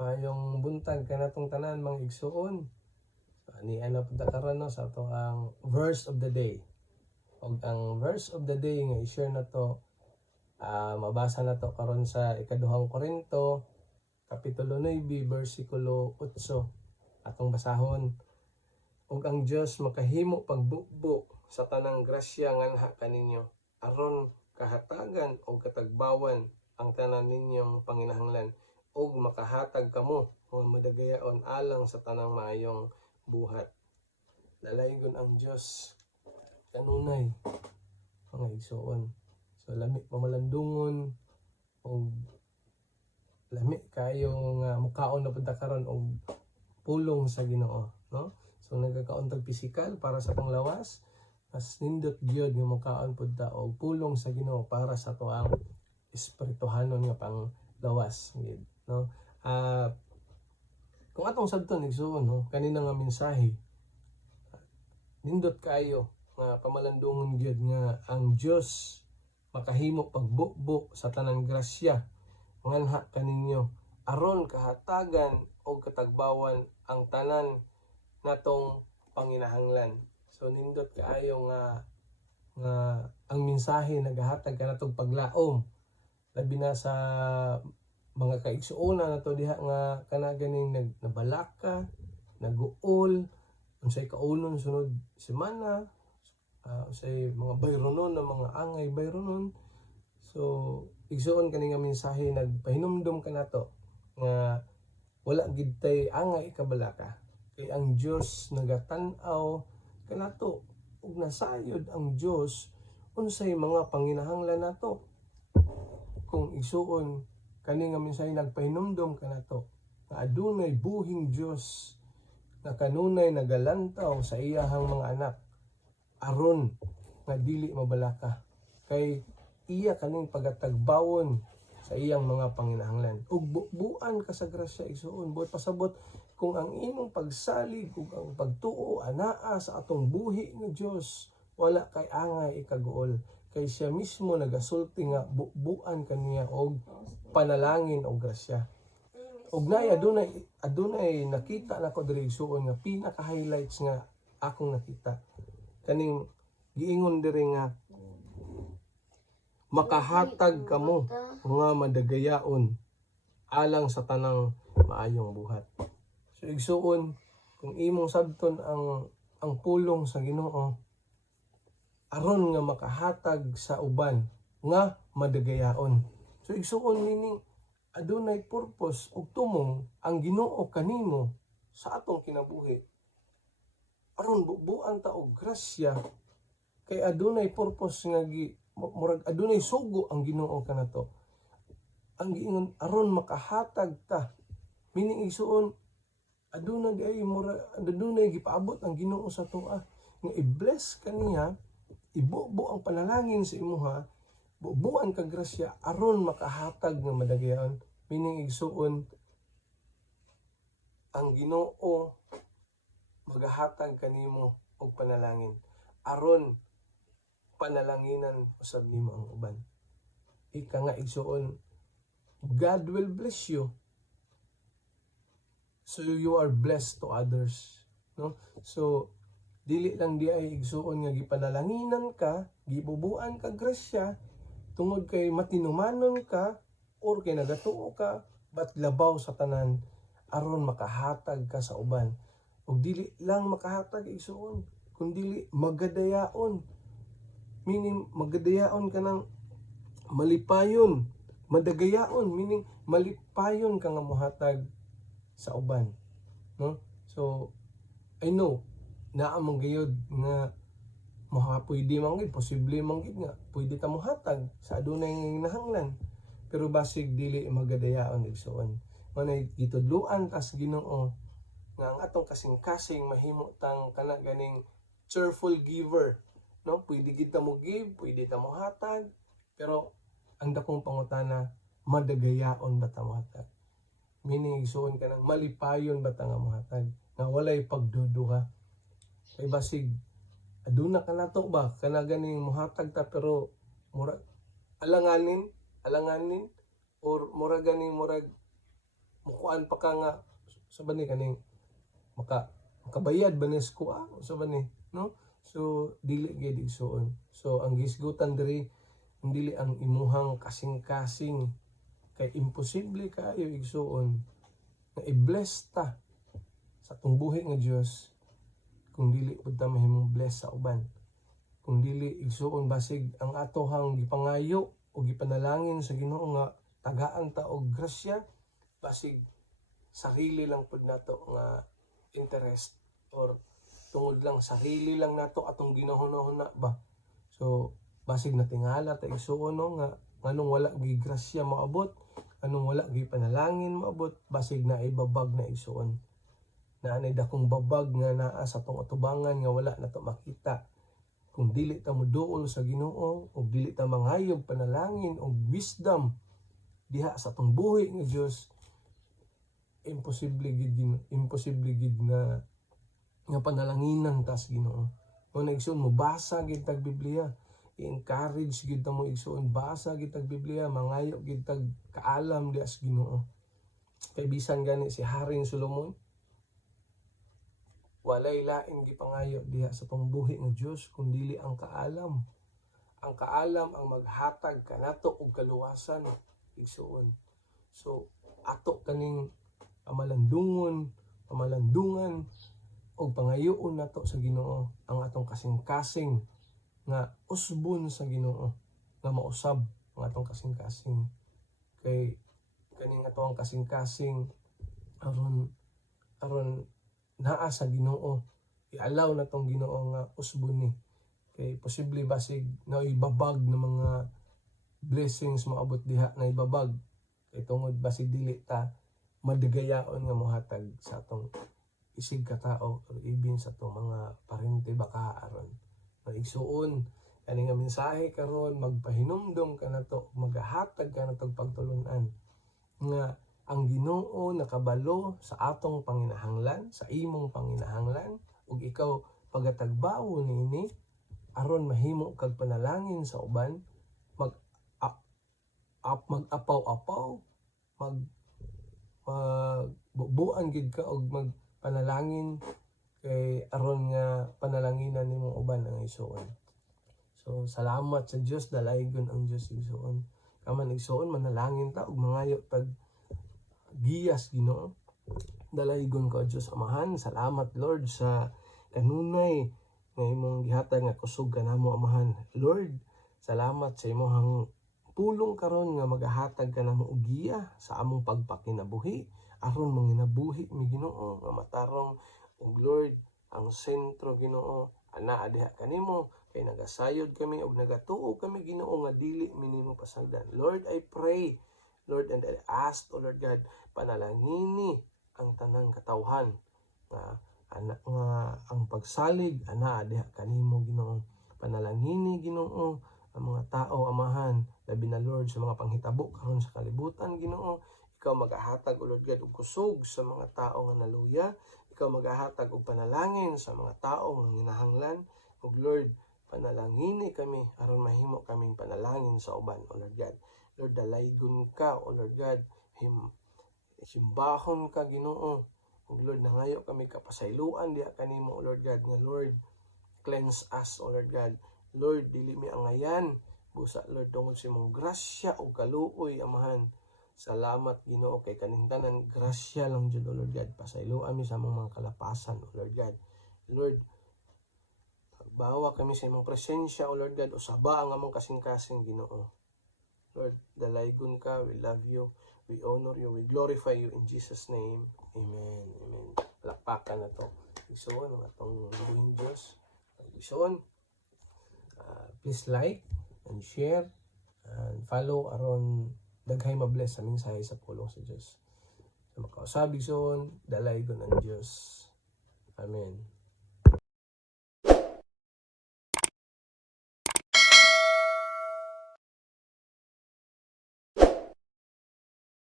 Maayong buntag kanatong tanan mga igsuon. So ani ana pud karon no sa ato ang verse of the day. Og ang verse of the day nga i-share na to mabasa na to karon sa ikaduhang Korinto kapitulo 9 bersikulo 8 atong basahon. Og ang Dios makahimo pagbukbo sa tanang grasya nganha kaninyo aron kahatagan o katagbawan ang tanan ninyong panginahanglan og makahatag kamo nga madagayaon alang sa tanang maayong buhat. Dalaygon ang Dios kanunay mga igsuon. So lami pamalandungon og lami kayo nga mukaon na pud karon og pulong sa Ginoo, no? So nagkakaon tag pisikal para sa panglawas, mas nindot gyud nga mukaon pud ta og pulong sa Ginoo para sa tuang espirituhanon nga panglawas gid, no? Kung atong sabton igsuon, no, kanina nga mensahe nindot kayo nga pamalandungon gyud nga ang Dios makahimo pagbukbo sa tanang grasya nganha kaninyo aron kahatagan o katagbawan ang tanan natong panginahanglan. So nindot kaayo nga ang mensahe nagahatag kanatong paglaom labi na sa mga kaigsuonan nato diha nga kana ganing nabalaka, naguol, unsay kaunon sunod semana, unsay mga bayronon na mga angay bayronon. So igsuon kani nga mensahe nagpahinumdom kanato nga wala gid tay angay kabalaka kay ang Dios nagatan-aw kanato ug nasayod ang Dios unsay mga panginahanglan nato. Kung igsuon kani nga mensahe nagpahinumdom kanato nga adunay buhing Dios nga kanunay nagalantaw sa iyahang mga anak aron nga dili mabalaka kay iya kaning pagatagbawon sa iyang mga panginahanglan ug buan ka sa grasya igsuon buot pasabot kung ang imong pagsalig ug ang pagtuo anaa sa atong buhi nga Dios wala kay angay ikaguol kay siya mismo nagasulti nga buan kaniya og panalangin og grasya. Ug nay adunay nakita nako diri igsuon nga pinaka highlights nga akong nakita kaning giingon diri nga makahatag kamo nga madagayaon alang sa tanang maayong buhat. So igsuon kung imong sabton ang pulong sa Ginoo aron nga makahatag sa uban nga madagayaon. So igsuon meaning adunay purpose ug tumong ang Ginoo kanimo sa atong kinabuhi aron bubuan ta og grasya kay adunay purpose nga murag adunay sugo ang Ginoo kanato. Ang giingon aron makahatag ta meaning igsuon adunay gipaabot ang Ginoo sa tuwa nga i-bless kaniya ibubo ang panalangin sa imuha bubuan ka grasya aron makahatag nga madagayaon meaning igsuon ang Ginoo magahatag kanimo og panalangin aron panalanginan usab nimo ang uban. Ika nga igsuon God will bless you so you are blessed to others, no? So dili lang di ay igsuon nga gipanalanginan ka gibubuan ka grasya tungod kay matinumanon ka or kay nagatuo ka but labaw sa tanan aron makahatag ka sa uban. Ug dili lang makahatag igsuon kundi magadayaon meaning magadayaon ka ng malipayon madagayaon meaning malipayon ka nga mohatag sa uban, no? So I know naa mong gayud nga pwede man gid posible man gid nga pwede ta mohatag sa adunay nginahanglan pero basig dili magadayaon igsuon manay gitudloan tas Ginoo nga ang atong kasing-kasing mahimo tang kana ganing cheerful giver, no? Pwede gid ta mo give, pwede ta mo hatag, pero ang dakong pangutana madagayaon ba ta mohatag? Meaning igsuon ka nang malipayon ba ta nga mohatag nga walay pagduduha kay basig aduna ka nato ba kana ganing mohatag ta pero murag alanganin or murag mukuan pa ka nga sa bani kaning makabayad ba nes kuha sa bani, no? So dili gyud igsuon. So ang gisgutan diri dili ang imuhang kasing-kasing kay imposible kaayo igsuon nga i-bless ta sa atong buhi nga Dios kung dili pud ta mahimong bless sa uban. Kung dili igsuon basig ang atohang gipangayo o gipanalangin sa Ginoo nga tagaan ta og grasya, basig sarili lang pud nato nga interest or tungod lang sarili lang nato atong ginahuna-huna ba. So basig natingala ta igsuon no nga nganong wala gi grasya maabot, anong wala gi panalangin maabot, basig na ibabag na igsuon. Naanay dakong babag nga naa sa atong atubangan nga wala nato makita. Kung dili ta moduol sa Ginoo ug dili ta mangayog panalangin ug wisdom diha sa atong buhi nga Dios, imposible gid nga panalanginan ta sa Ginoo. Kung igsoon mo basa gid tag Biblia, i-encourage gid ta mo igsoon basa gid tag Biblia, mangayo gid tag kaalam diha sa Ginoo. Kay bisan gani si Haring Solomon, walay laing gipangayo diha sa tong buhi nga Dios kun dili ang kaalam. Ang kaalam ang maghatag kanato og kaluwasan igsuon. So ato kaning pamalandungan og pangayoon nato sa Ginoo ang atong kasing-kasing nga usbon sa Ginoo nga mausab ang atong kasing-kasing. Kay kaning atong kasing-kasing aron naa sa Ginoo, i-allow na tong Ginoo nga usbon ni. Kay posible basig na ibabag ng mga blessings maabot diha na ibabag. Kay tungod basig dili ta madigayaon nga mohatag sa atong isig katao or ibin sa atong mga parente baka aron. Maigsuon kani nga mensahe karon magpahinumdom ka nato, magahatag ka nato pagtulun-an nga ang Ginoo nakabalo sa atong panginahanglan, sa imong panginahanglan, ug ikaw pagatagbawo niini aron mahimo kag panalangin sa uban, mag-apaw-apaw, bubuan gid ka og magpanalangin kay aron nga panalanginan nimo uban ang igsuon. So salamat sa Dios, dalaygon ang Dios igsuon. Kaman igsuon manalangin ta ug mangayo tag giyas Ginoo. Dalaygon ko Dios Amahan, salamat Lord sa kanunay nga imong gihatag nga kusog kanamo Amahan. Lord, salamat sa imong pulong karon nga magahatag kanamo og giya sa among pagpakinabuhi aron manginabuhi mi Ginoo nga matarong ug Lord ang sentro Ginoo ana diha kanimo kay nagasayod kami ug nagatuo kami Ginoo nga dili minimo pasagdan. Lord, I pray Lord and I ask, O Lord God, panalangini ang tanang katawhan nga ang pagsalig ana diha kanimo Ginoo. Panalangini Ginoo ang mga tao Amahan, labi na Lord sa mga panghitabo karon sa kalibutan Ginoo. Ikaw magahatag O Lord God og kusog sa mga tao nga naluya. Ikaw magahatag og panalangin sa mga tao nga ginahanglan. Ug Lord, panalangini kami aron mahimo kaming panalangin sa uban O Lord God. Lord, dalaygon ka O Lord God, simbahon ka Ginoo. Ug Lord, nangayo kami kapasayloan diha kanimo O Lord God nga Lord, cleanse us O Lord God. Lord, dili mi angayan busa Lord tungod sa imong grasya o kaluoy Amahan. Salamat Ginoo kay kaning tanan grasya lang jud O Lord God, pasayloan mi sa among mga kalapasan O Lord God. Lord, bawa kami sa imong presensya O Lord God, usaba ang among kasing-kasing Ginoo. Lord, dalaygon ka, we love you, we honor you, we glorify you in Jesus' name. Amen. Amen. Palakpakan na to. Igsoon ang atong buhing Diyos. Igsoon. Please like and share and follow aron daghay mabless sa mensahe sa pulong sa Diyos. Sa makausab igsoon, dalaygon ang Diyos. Amen.